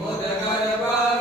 मुदगर्भा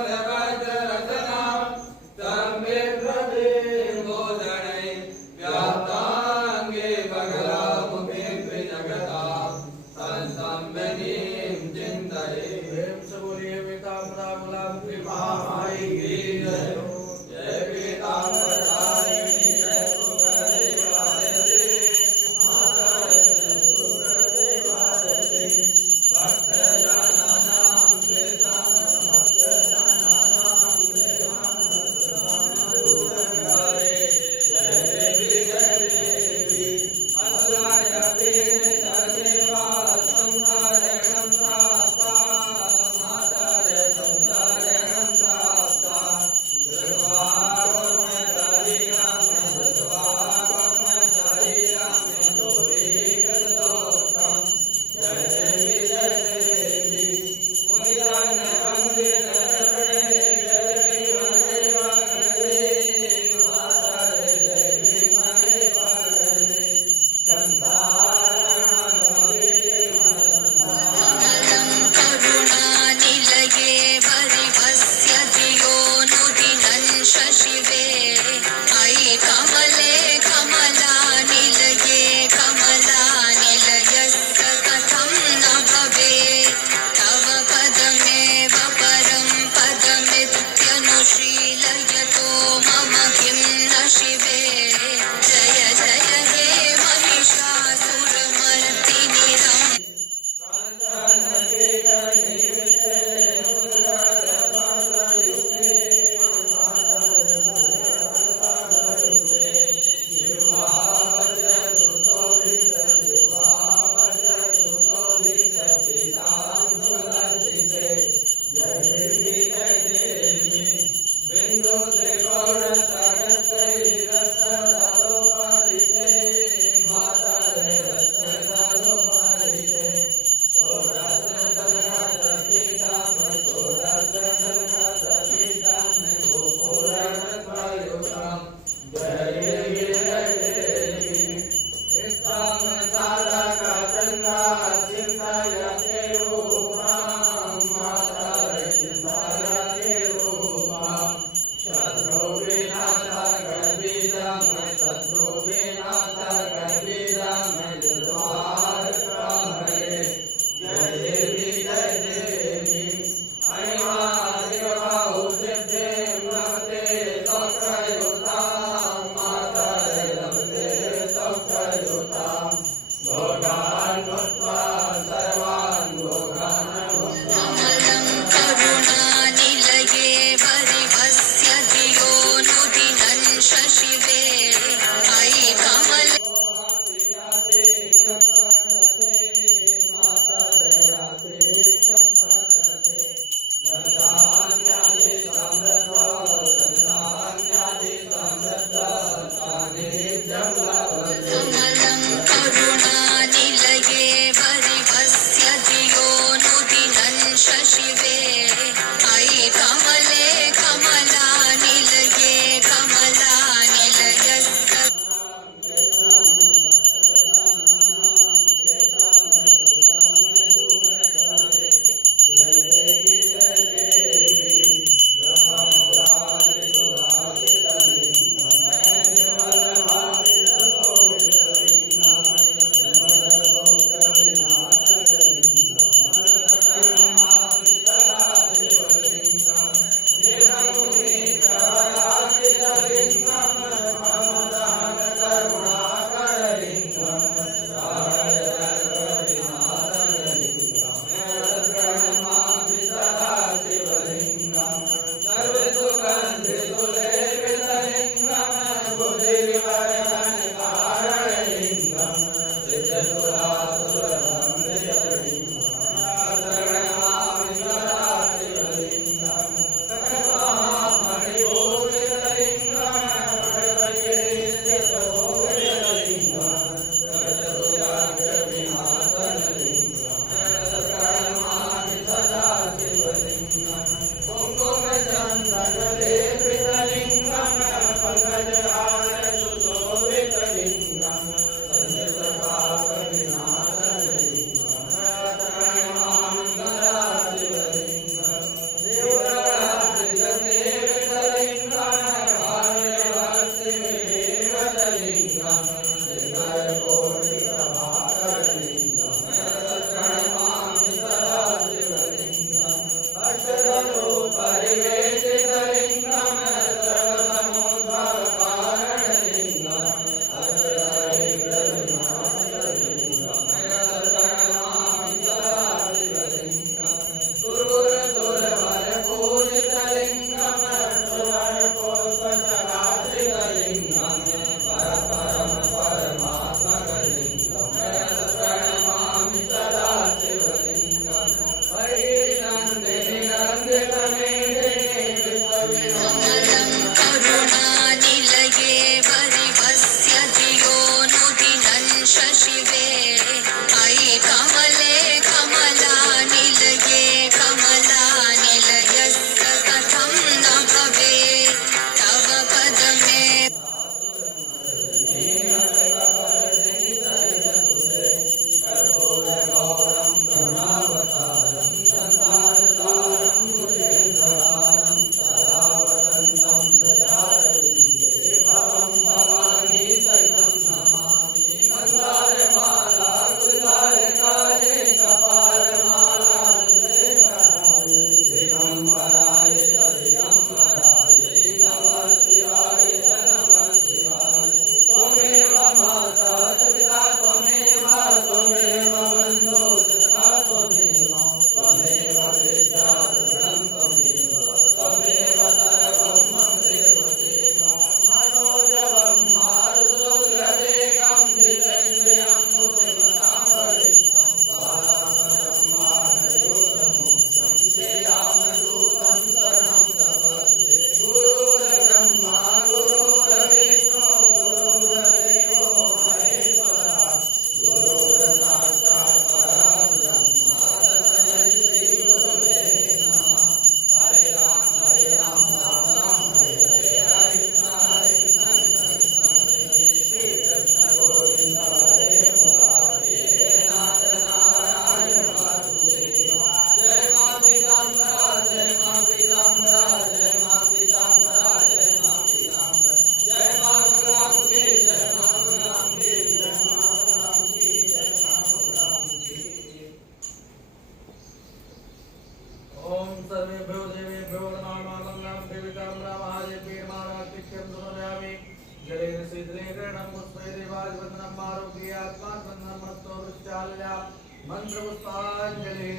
मंत्रपुष्पांजलि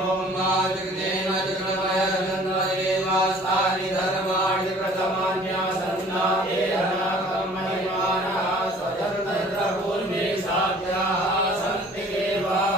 ओम जगदेव जगन्मय देवास्तानि धर्माणि प्रथमान्यासन्नाये अनाकं महिमानः स्वधर्मपूर्वे साध्याः सन्ति देवाः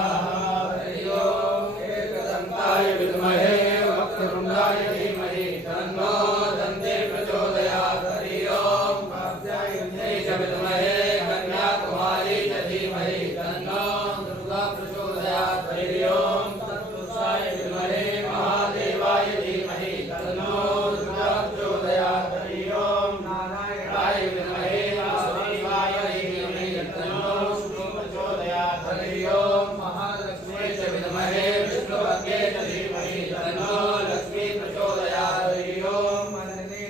हरि ओम एकदन्ताय विद्महे वक्रतुण्डाय धीमहि तन्नो दन्ते प्रचोदयात् हरि ओम कात्यायने च विद्महे कन्याकुमारी च धीमहि तन्नो दुर्गा प्रचोदयात् हरि ओम तत्पुरुषाय विद्महे महादेवाय धीमहि तन्नो दुर्गा प्रचोदयात् हरि ओम नारायणाय विद्महे वासुदेवाय धीमहि तन्नो विष्णु प्रचोदयात् हरि ओम महालक्ष्मी च विद्महे विष्णुपत्न्यै च धीमहि तन्नो लक्ष्मी प्रचोदयात् हरि ओम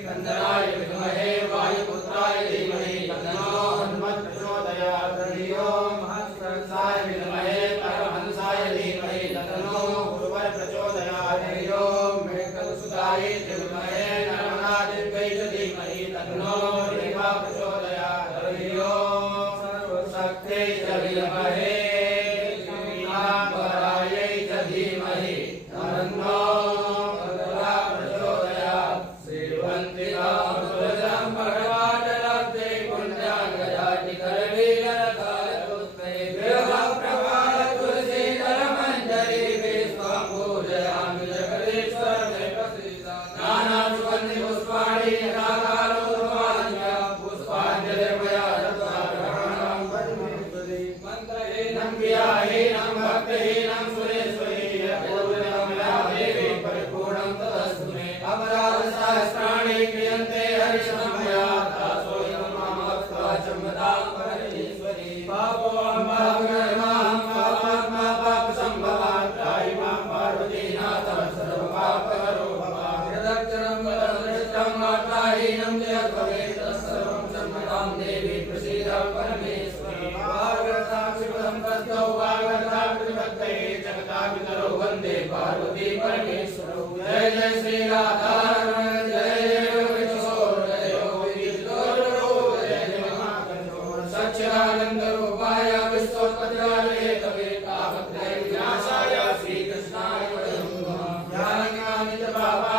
नंदनाय विद्महे वायुपुत्राय धीमहि तन्नो हनुमत् प्रचोदयात् हरि ओम हंसाय विद्महे परमहंसाय धीमहि तन्नो गुरुवर प्रचोदयात् हरि ओम मेघसुताय च विद्महे नर्मदादेव्यै च धीमहि तन्नो रेवा प्रचोदयात् हरि ओम सर्वशक्त्यै च विद्महे श्रीमापरायै च धीमहि तन्नो भद्रा प्रचोदयात् श्रीवन्तिकां तुलजां भगवाटलब्धे पुण्याङ्गजाति करवीरकालपुत्रे विरहप्रभात तुलसीदलमञ्जरी विश्वं पूजयामि जगदीश्वरमे प्रसीदा नानासुगन्धि पुष्पाणि यथाकालोत्पाद्य पुष्पाञ्जलिर्मया दत्त्वा ग्रहणं पद्मेश्वरी मन्त्रहीनं क्रियाहीनं भक्तिहीनं सुरेश्वरी यत्पूर्णं या देवी परिपूर्णं तदस्तु मे अपराधसहस्राणि क्रियन्ते हरिशमया दासोऽयं मां भक्त्वा चम्बतां परमेश्वरी पापोऽहं पापकर्माहं पापात्मा पापसम्भवात् त्राहि मां पार्वतीनाथः सर्वपापहरो भवान् यदक्षरं वदनदृष्टं मात्राहीनं च यद्भवेत् तत्सर्वं क्षम्यतां देवी प्रसीद परमेश्वरी वागर्ताक्षिपदं तद्धौ वागर्ताक्षिपत्तये जगतापितरौ वन्दे पार्वती परमेश्वरौ जय जय श्री राधारमण जय जय किशोर जय गोविंदो जय जय महाकंठोर सच्चिदानंद रूपाय विश्वोत्पत्तिकाले हेतवे तापत्रय विनाशाय श्री कृष्णाय वयं नमः ज्ञानाग्निनानि च पापानि